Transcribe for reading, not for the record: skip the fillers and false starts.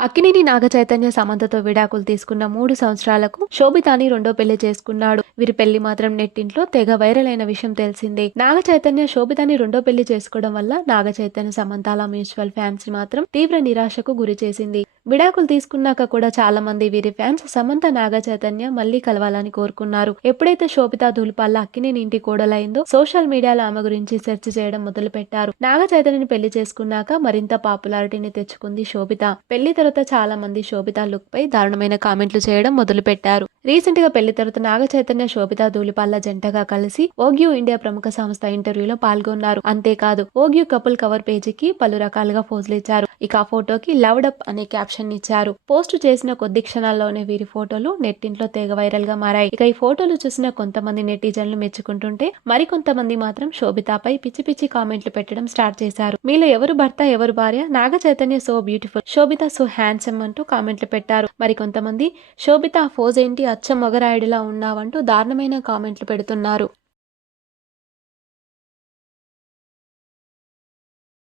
అక్కినేని నాగచైతన్య సమంతతో విడాకులు తీసుకున్న 3 సంవత్సరాలకు శోభితాని రెండో పెళ్లి చేసుకున్నాడు. వీరి పెళ్లి మాత్రం నెట్టింట్లో తెగ వైరల్ అయిన విషయం తెలిసిందే. నాగచైతన్య శోభితాని రెండో పెళ్లి చేసుకోవడం వల్ల నాగచైతన్య సమంతాల మ్యూచువల్ ఫ్యాన్స్ ని మాత్రం తీవ్ర నిరాశకు గురి చేసింది. విడాకులు తీసుకున్నాక కూడా చాలా మంది వీరి ఫ్యాన్స్ సమంత నాగచైతన్య మళ్లీ కలవాలని కోరుకున్నారు. ఎప్పుడైతే శోభితా ధూళిపాళ్ల అక్కినేని ఇంటి కోడలైందో సోషల్ మీడియాలో ఆమె గురించి సెర్చ్ చేయడం మొదలు పెట్టారు. నాగచైతన్యని పెళ్లి చేసుకున్నాక మరింత పాపులారిటీని తెచ్చుకుంది శోభిత. పెళ్లి తర్వాత చాలా మంది శోభిత లుక్ పై దారుణమైన కామెంట్లు చేయడం మొదలు పెట్టారు. రీసెంట్ గా పెళ్లి తర్వాత నాగచైతన్య శోభిత ధూళిపాళ్ల జంటగా కలిసి ఓగ్యూ ఇండియా ప్రముఖ సంస్థ ఇంటర్వ్యూలో పాల్గొన్నారు. అంతేకాదు ఓగ్యూ కపుల్ కవర్ పేజీకి పలు రకాలుగా పోజులు ఇచ్చారు. ఇక ఆ ఫోటోకి లవ్డ్ అప్ అనే క్యాప్షన్ ఇచ్చారు. పోస్ట్ చేసిన కొద్ది క్షణాల్లోనే వీరి ఫోటోలు నెట్టింట్లో తెగ వైరల్ గా మారాయి. ఇక ఈ ఫోటోలు చూసిన కొంతమంది నెటిజన్లు మెచ్చుకుంటుంటే మరికొంతమంది మాత్రం శోభితపై పిచ్చి పిచ్చి కామెంట్లు పెట్టడం స్టార్ట్ చేశారు. మీలో ఎవరు భర్త ఎవరు భార్య? నాగచైతన్య సో బ్యూటిఫుల్, శోభిత సో హ్యాండ్సమ్ అంటూ కామెంట్లు పెట్టారు. మరికొంతమంది శోభిత ఫోజ్ ఏంటి అచ్చం మొగరాయుడిలా ఉన్నావంటూ దారుణమైన కామెంట్లు పెడుతున్నారు.